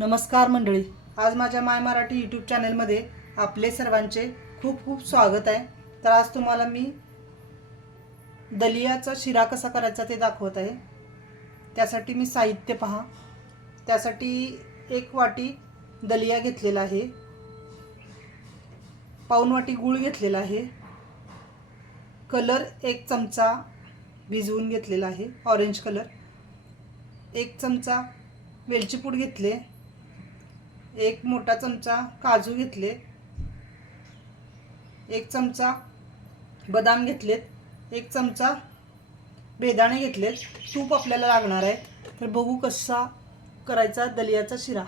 नमस्कार मंडळी. आज माझ्या माय मराठी यूट्यूब चॅनलमध्ये आपले सर्वांचे खूप खूप स्वागत आहे. तर आज तुम्हाला मी दलियाचा शिरा कसा करायचा ते दाखवत आहे. त्यासाठी मी साहित्य पहा. त्यासाठी एक वाटी दलिया घेतलेला आहे. पाऊन वाटी गूळ घेतलेला आहे. कलर एक चमचा भिजवून घेतलेला आहे. Orange colour. एक चमचा वेलचीपूड घेतले. एक मोठा चमचा काजू घेतले एक चमचा बदाम घेतलेत. एक चमचा बेदाणे घेतलेत. तूप आपल्याला लागणार आहे. तर बघू कसा करायचा दलियाचा शिरा.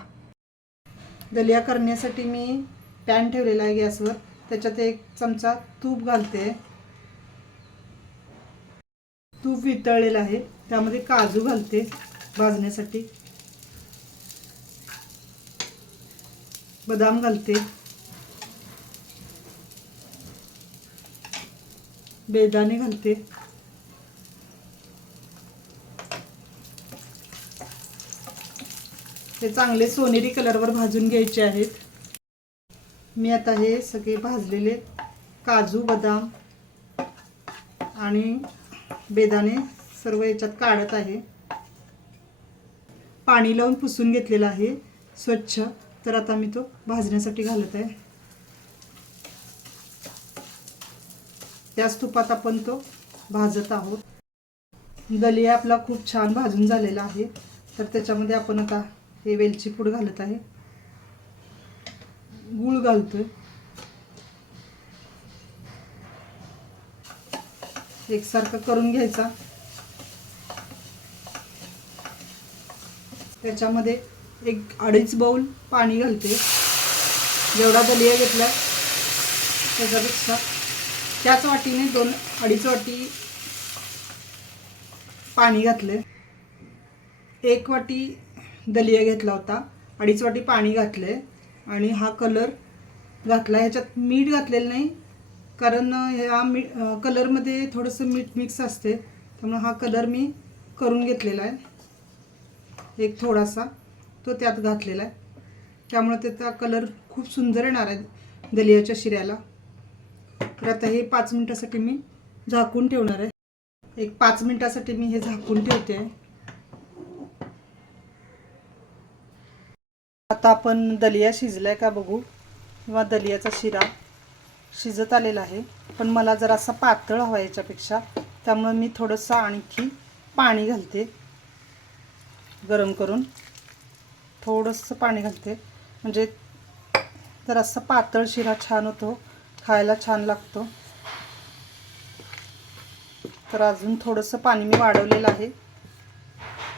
दलिया करण्यासाठी मी पॅन ठेवलेला आहे गॅसवर. त्याच्यात एक चमचा तूप घालते. तूप वितळलेलं आहे. त्यामध्ये काजू घालते. भाजण्यासाठी. बदाम घालते. बेदाणे घालते. ते चांगले सोनेरी कलरवर भाजून घ्यायचे आहेत. मी आता हे सगळे भाजलेले काजू बदाम आणि बेदाणे सर्व याच्यात काढत आहे. पाणी लावून पुसून घेतलेलं आहे स्वच्छ. तर आता मी तो भाजण्यासाठी घालत आहे. त्याच तुपात आपण तो भाजत आहोत. दलिया आपला खूप छान भाजून झालेला आहे. तर त्याच्यामध्ये आपण आता हे वेलची पूड घालत आहे. गूळ घालतोय. एकसारखं करून घ्यायचा. त्याच्यामध्ये एक अडीच बाऊल पाणी घालते. जेवढा दलिया घेतला त्याच्यापेक्षा. त्याच वाटीने दोन अडीच वाटी पाणी घातले एक वाटी दलिया घेतला होता अडीच वाटी पाणी घातले आणि हा कलर घातला. ह्याच्यात मीठ घातलेलं नाही कारण ह्या मी कलरमध्ये थोडंसं मीठ मिक्स असते त्यामुळे हा कलर मी करून घेतलेला आहे. एक थोडासा. तो त्यात घातलेला आहे. त्यामुळे त्याचा कलर खूप सुंदर येणार आहे दलियाच्या शिऱ्याला. तर आता हे पाच मिनटासाठी मी झाकून ठेवणार आहे. एक पाच मिनटासाठी मी हे झाकून ठेवते. आता आपण दलिया शिजलाय का बघू. किंवा दलियाचा शिरा शिजत आलेला आहे. पण मला जरासा पातळ हवा याच्यापेक्षा. त्यामुळे मी थोडंसं आणखी पाणी घालते. गरम करून. थोडंसं पाणी घालते. म्हणजे जरासा पातळ शिरा छान होतो. खायला छान लागतो. तर अजून थोडंसं पाणी मी वाढवलेलं आहे.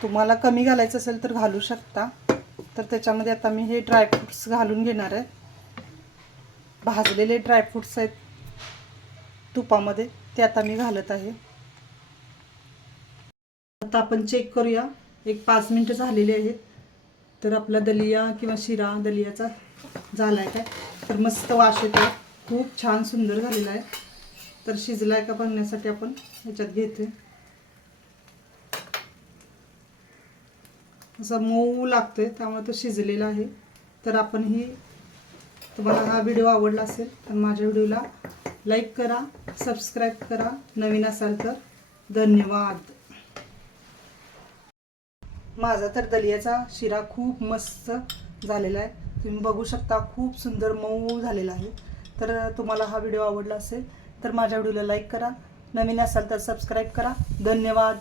तुम्हाला कमी घालायचं असेल तर घालू शकता. तर त्याच्यामध्ये आता मी हे ड्रायफ्रूट्स घालून घेणार आहे. भाजलेले ड्रायफ्रूट्स आहेत तुपामध्ये. ते आता मी घालत आहे. आता आपण चेक करूया. एक पाच मिनटं झालेली आहेत. तर आपला दलिया किंवा शिरा दलियाचा झाला आहे काय? तर मस्त वाश येतो खूप छान सुंदर झालेला आहे. तर शिजला आहे का बघण्यासाठी आपण ह्याच्यात घेते असा मऊ लागतोय त्यामुळे तो शिजलेला आहे. तर आपण ही तुम्हाला हा व्हिडिओ आवडला असेल तर माझ्या व्हिडिओला लाईक करा सबस्क्राईब करा. नवीन असाल तर धन्यवाद. माझा तर दलियाचा शिरा खूप मस्त झालेला आहे. तुम्ही बघू शकता खूप सुंदर मऊ झालेला आहे. तर तुम्हाला हा व्हिडिओ आवडला असेल तर माझ्या व्हिडिओला लाईक करा. नवीन असाल तर सबस्क्राईब करा. धन्यवाद.